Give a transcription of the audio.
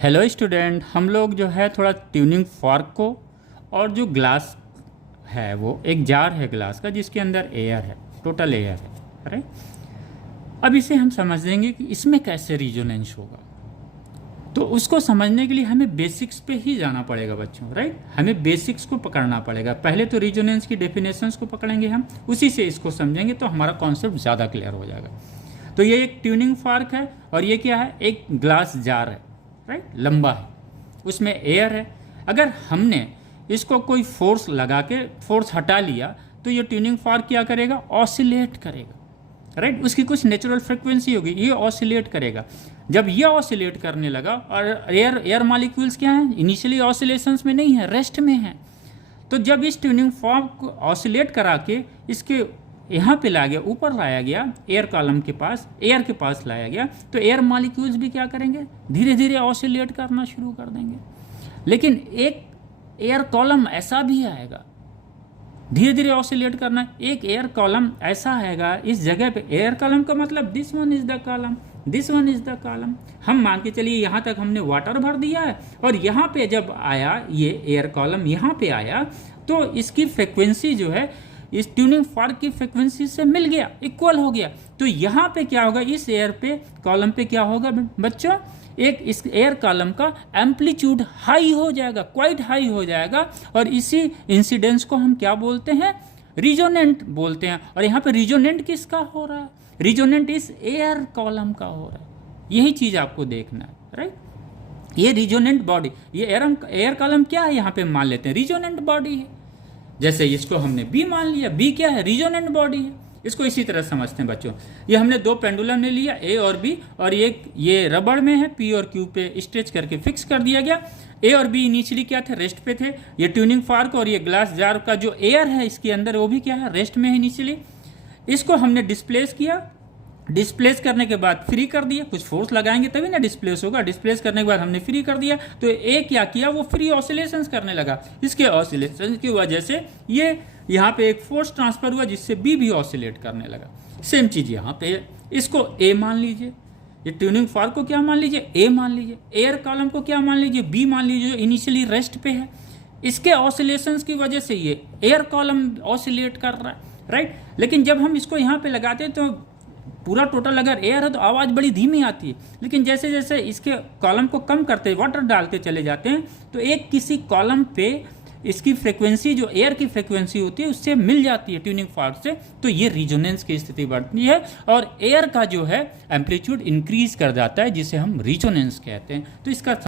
Hello student, हम लोग जो है थोड़ा ट्यूनिंग फॉर्क को और जो ग्लास है वो एक जार है ग्लास का जिसके अंदर एयर है, टोटल एयर है, राइट। अब इसे हम समझ लेंगे कि इसमें कैसे रिजोनेंस होगा। तो उसको समझने के लिए हमें बेसिक्स पे ही जाना पड़ेगा बच्चों, राइट। हमें बेसिक्स को पकड़ना पड़ेगा। पहले तो रिजोनेंस की डेफिनेशंस को पकड़ेंगे हम, उसी से इसको समझेंगे तो हमारा कॉन्सेप्ट ज़्यादा क्लियर हो जाएगा। तो ये एक ट्यूनिंग फॉर्क है और ये क्या है, एक ग्लास जार है, राइट, लंबा है, उसमें एयर है। अगर हमने इसको कोई फोर्स लगा के फोर्स हटा लिया तो ये ट्यूनिंग फॉर्क क्या करेगा, ऑसिलेट करेगा, राइट। उसकी कुछ नेचुरल फ्रिक्वेंसी होगी, ये ऑसिलेट करेगा। जब ये ऑसिलेट करने लगा और एयर मॉलिक्यूल्स क्या हैं, इनिशियली ऑसिलेशंस में नहीं है, रेस्ट में है। तो जब इस ट्यूनिंग फॉर्क को ऑसिलेट करा के इसके यहाँ पे लाया गया, ऊपर लाया गया, एयर कॉलम के पास, एयर के पास लाया गया, तो एयर मॉलिक्यूल्स भी क्या करेंगे, धीरे धीरे ऑसिलेट करना शुरू कर देंगे। लेकिन एक एयर कॉलम ऐसा भी आएगा, धीरे धीरे ऑसिलेट करना। एक एयर कॉलम ऐसा आएगा इस जगह पे, एयर कॉलम का मतलब this one is the column, this one is the column. हम मान के चलिए यहाँ तक हमने वाटर भर दिया है और यहाँ पे जब आया ये एयर कॉलम, यहाँ पे आया तो इसकी फ्रिक्वेंसी जो है इस ट्यूनिंग फॉर्क की फ्रिक्वेंसी से मिल गया, इक्वल हो गया। तो यहाँ पे क्या होगा, इस एयर पे कॉलम पे क्या होगा बच्चों, एक इस एयर कॉलम का एम्पलीट्यूड हाई हो जाएगा, क्वाइट हाई हो जाएगा। और इसी इंसिडेंस को हम क्या बोलते हैं, रिजोनेंट बोलते हैं। और यहाँ पे रिजोनेंट किसका हो रहा है, रिजोनेंट इस एयर कॉलम का हो रहा है। यही चीज आपको देखना है, राइट। ये रिजोनेंट बॉडी, ये एयर कॉलम क्या है, यहाँ पे मान लेते हैं रिजोनेंट बॉडी है। जैसे इसको हमने बी मान लिया, बी क्या है, रिजोनेंट बॉडी है। इसको इसी तरह समझते हैं बच्चों। ये हमने दो पेंडुलम ले लिया, ए और बी, और ये रबड़ में है, पी और क्यू पे स्ट्रेच करके फिक्स कर दिया गया। ए और बी इनिशियली क्या थे, रेस्ट पे थे। ये ट्यूनिंग फॉर्क और ये ग्लास जार का जो एयर है इसके अंदर, वो भी क्या है, रेस्ट में है इनिशियली। इसको हमने डिस्प्लेस किया, डिस्प्लेस करने के बाद फ्री कर दिया, कुछ फोर्स लगाएंगे तभी ना डिस्प्लेस होगा। डिस्प्लेस करने के बाद हमने फ्री कर दिया, तो ए क्या किया, वो फ्री ऑसिलेशंस करने लगा। इसके ऑसिलेशंस की वजह से ये यहाँ पे एक फोर्स ट्रांसफर हुआ जिससे बी भी ऑसिलेट करने लगा। सेम चीज यहाँ पे, इसको ए मान लीजिए, ये ट्यूनिंग फॉर्क को क्या मान लीजिए, ए मान लीजिए। एयर कॉलम को क्या मान लीजिए, बी मान लीजिए, जो इनिशियली रेस्ट पे है। इसके ऑसिलेशंस की वजह से ये एयर कॉलम ऑसिलेट कर रहा है, राइट। लेकिन जब हम इसको यहाँ पे लगाते हैं तो पूरा टोटल अगर एयर है तो आवाज़ बड़ी धीमी आती है। लेकिन जैसे जैसे इसके कॉलम को कम करते, वाटर डालते चले जाते हैं, तो एक किसी कॉलम पे इसकी फ्रीक्वेंसी जो एयर की फ्रीक्वेंसी होती है उससे मिल जाती है ट्यूनिंग फॉर्क से, तो ये रिजोनेंस की स्थिति बढ़ती है और एयर का जो है एम्पलीट्यूड इंक्रीज कर जाता है, जिसे हम रिजोनेंस कहते हैं। तो इसका